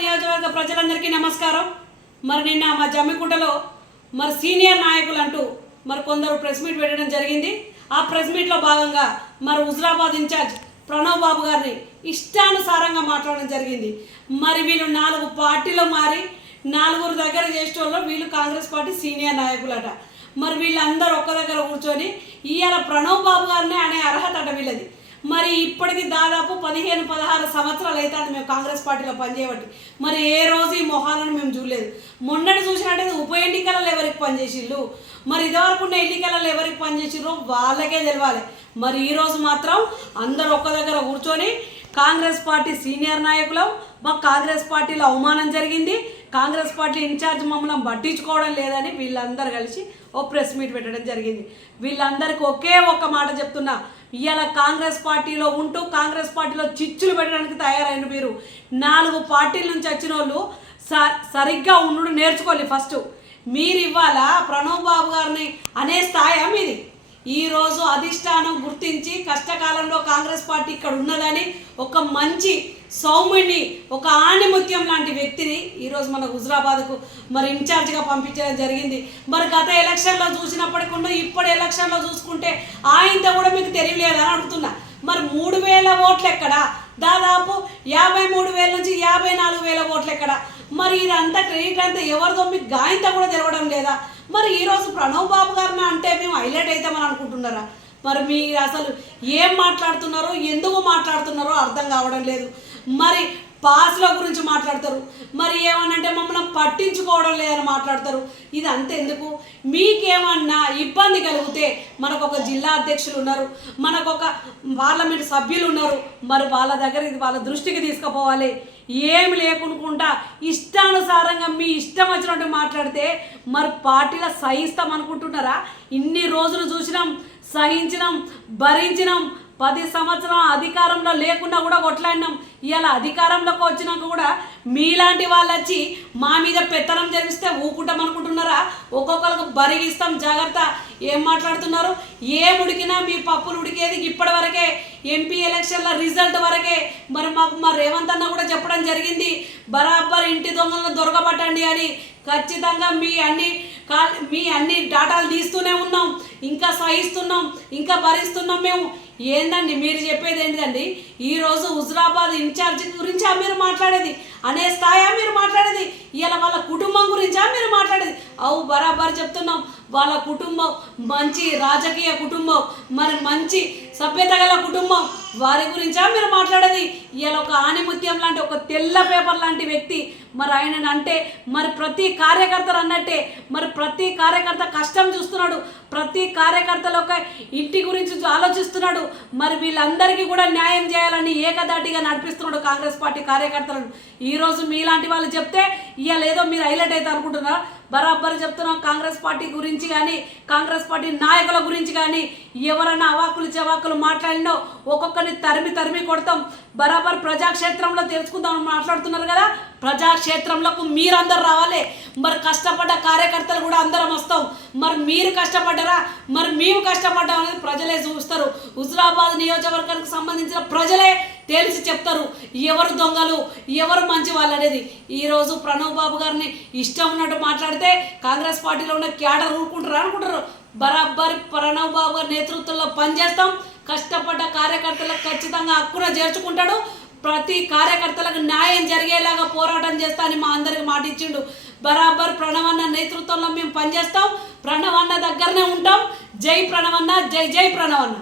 నియోజకవర్గ ప్రజలందరికీ నమస్కారం. మరి నిన్న మా జమ్మికుంటలో మరి సీనియర్ నాయకులు అంటూ మరి కొందరు ప్రెస్ మీట్ పెట్టడం జరిగింది. ఆ ప్రెస్ మీట్లో భాగంగా మరి హుజరాబాద్ ఇన్ఛార్జ్ ప్రణవ్ బాబు గారిని ఇష్టానుసారంగా మాట్లాడడం జరిగింది. మరి వీళ్ళు 4 పార్టీలో మారి 4 దగ్గర చేసేటోళ్ళు వీళ్ళు కాంగ్రెస్ పార్టీ సీనియర్ నాయకులట. మరి వీళ్ళందరూ ఒక్క దగ్గర కూర్చొని ఇవాళ ప్రణవ్ బాబు గారిని అనే అర్హత అట వీళ్ళది. మరి ఇప్పటికి దాదాపు 15-16 సంవత్సరాలు అవుతుంది మేము కాంగ్రెస్ పార్టీలో పనిచేయబట్టి. మరి ఏ రోజు ఈ మొహాలను మేము చూడలేదు. మొన్నటి చూసినట్టయితే ఉప ఎన్నికలలో ఎవరికి పనిచేసిళ్ళు, మరి ఇదివరకు ఉన్న ఎన్నికలలో ఎవరికి పనిచేసిర్రో వాళ్ళకే తెలవాలి. మరి ఈరోజు మాత్రం అందరూ ఒక్క దగ్గర కూర్చొని కాంగ్రెస్ పార్టీ సీనియర్ నాయకులు మాకు కాంగ్రెస్ పార్టీలో అవమానం జరిగింది, కాంగ్రెస్ పార్టీ ఇన్ఛార్జ్ మమ్మల్ని పట్టించుకోవడం లేదని వీళ్ళందరూ కలిసి ఓ ప్రెస్ మీట్ పెట్టడం జరిగింది. వీళ్ళందరికీ ఒకే ఒక్క మాట చెప్తున్నా, ఇవాళ కాంగ్రెస్ పార్టీలో ఉంటూ కాంగ్రెస్ పార్టీలో చిచ్చులు పెట్టడానికి తయారైన మీరు 4 పార్టీల నుంచి వచ్చిన వాళ్ళు సరిగ్గా ఉండు నేర్చుకోవాలి. ఫస్ట్ మీరు ఇవాళ ప్రణవ్ బాబు గారిని అనే స్థాయి మీది. ఈరోజు అధిష్టానం గుర్తించి కష్టకాలంలో కాంగ్రెస్ పార్టీ ఇక్కడ ఉన్నదని ఒక మంచి సౌమ్యుని, ఒక ఆణిముత్యం లాంటి వ్యక్తిని ఈరోజు మన హుజరాబాద్కు మరి ఇన్ఛార్జ్గా పంపించడం జరిగింది. మరి గత ఎలక్షన్లో చూసినప్పటికీ ఇప్పుడు ఎలక్షన్లో చూసుకుంటే ఆయనతో కూడా మీకు తెలియలేదని అడుగుతున్నా. మరి 3,000 ఓట్లు ఎక్కడ? దాదాపు 53,000 నుంచి 54,000 ఓట్లు ఎక్కడ? మరి ఇదంతా క్రెడిట్ అంతా ఎవరిదో మీకు గాయంతో కూడా తెలవడం లేదా? మరి ఈరోజు ప్రణవ్ బాబు గారిని అంటే మేము హైలైట్ అవుతామని అనుకుంటున్నారా? మరి మీరు అసలు ఏం మాట్లాడుతున్నారో, ఎందుకు మాట్లాడుతున్నారో అర్థం కావడం లేదు. మరి పాస్ల గురించి మాట్లాడతారు, మరి ఏమనంటే మమ్మల్ని పట్టించుకోవడం లేదని మాట్లాడతారు. ఇది అంత ఎందుకు? మీకేమన్నా ఇబ్బంది కలిగితే మనకు ఒక జిల్లా అధ్యక్షులు ఉన్నారు, మనకు ఒక పార్లమెంట్ సభ్యులు ఉన్నారు, మరి వాళ్ళ దగ్గరికి వాళ్ళ దృష్టికి తీసుకుపోవాలి. ఏమి లేకుండా ఇష్టానుసారంగా మీ ఇష్టం వచ్చినట్టు మాట్లాడితే మరి పార్టీలో సహిస్తాం అనుకుంటున్నారా? ఇన్ని రోజులు చూసినాం, సహించినాం, భరించినాం. 10 సంవత్సరం అధికారంలో లేకుండా కూడా కొట్లాడినాం. ఇవాళ అధికారంలోకి వచ్చినాక కూడా మీలాంటి వాళ్ళు వచ్చి మా మీద పెత్తనం జరిగిస్తే ఊకుంటాం అనుకుంటున్నారా? ఒక్కొక్కరికి బరిగిస్తాం, జాగ్రత్త. ఏం మాట్లాడుతున్నారు? ఏం ఉడికినా మీ పప్పులు ఉడికేది ఇప్పటి వరకే, ఎంపీ ఎలక్షన్ల రిజల్ట్ వరకే. మరి మాకు మా రేవంత్ అన్న కూడా చెప్పడం జరిగింది, బరాబర్ ఇంటి దొంగలను దొరకబట్టండి అని. ఖచ్చితంగా మీ అన్ని డాటాలు తీస్తూనే ఉన్నాం, ఇంకా సహిస్తున్నాం, ఇంకా భరిస్తున్నాం మేము. ఏందండి మీరు చెప్పేది? ఏంటిదండి? ఈరోజు హుజరాబాద్ ఇన్ఛార్జ్ గురించా మీరు మాట్లాడేది? అనే స్థాయా మీరు మాట్లాడేది? ఇలా వాళ్ళ కుటుంబం గురించా మీరు మాట్లాడేది? అవు బరాబర్ చెప్తున్నాం, వాళ్ళ కుటుంబం మంచి రాజకీయ కుటుంబం, మరి మంచి సభ్యత గల కుటుంబం, వారి గురించా మీరు మాట్లాడేది? ఇలా ఒక ఆణిముత్యం లాంటి ఒక తెల్ల పేపర్ లాంటి వ్యక్తి మరి ఆయన అంటే మరి ప్రతి కార్యకర్తలు అన్నట్టే, మరి ప్రతి కార్యకర్త కష్టం చూస్తున్నాడు, ప్రతి కార్యకర్తలు ఒక ఇంటి గురించి ఆలోచిస్తున్నాడు. మరి వీళ్ళందరికీ కూడా న్యాయం చేయాలని ఏకదాటిగా నడిపిస్తున్నాడు కాంగ్రెస్ పార్టీ కార్యకర్తలను. ఈరోజు మీలాంటి వాళ్ళు చెప్తే ఇవాళ ఏదో మీరు హైలైట్ అయితే అనుకుంటున్నారా? బరాబర్ చెప్తున్నాం, కాంగ్రెస్ పార్టీ గురించి కానీ కాంగ్రెస్ పార్టీ నాయకుల గురించి కానీ ఎవరైనా అవాకులు చెవాకులు మాట్లాడినో ఒక్కొక్కరిని తరిమి కొడతాం. బరాబర్ ప్రజాక్షేత్రంలో తెలుసుకుందామని మాట్లాడుతున్నారు కదా, ప్రజాక్షేత్రంలోకి మీరందరూ రావాలి. మరి కష్టపడ్డ కార్యకర్తలు కూడా అందరం వస్తాం. మరి మీరు కష్టపడ్డారా, మరి మేము కష్టపడ్డాం అనేది ప్రజలే చూస్తారు. హుజరాబాద్ నియోజకవర్గానికి సంబంధించిన ప్రజలే తెలిసి చెప్తారు ఎవరు దొంగలు, ఎవరు మంచి వాళ్ళు అనేది. ఈరోజు ప్రణవ్ బాబు గారిని ఇష్టం ఉన్నట్టు మాట్లాడితే కాంగ్రెస్ పార్టీలో ఉన్న క్యాడర్ అనుకుంటారు. బరాబర్ ప్రణవ్ బాబు గారి నేతృత్వంలో పనిచేస్తాం. కష్టపడ్డ కార్యకర్తలకు ఖచ్చితంగా హక్కున చేర్చుకుంటాడు. ప్రతి కార్యకర్తలకు న్యాయం జరిగేలాగా పోరాటం చేస్తా అని మా అందరికి మాట ఇచ్చిండు. బరాబర్ ప్రణవన్న నేతృత్వంలో మేము పనిచేస్తాం, ప్రణవన్న దగ్గరనే ఉంటాం. జై ప్రణవన్న, జై జై ప్రణవన్న.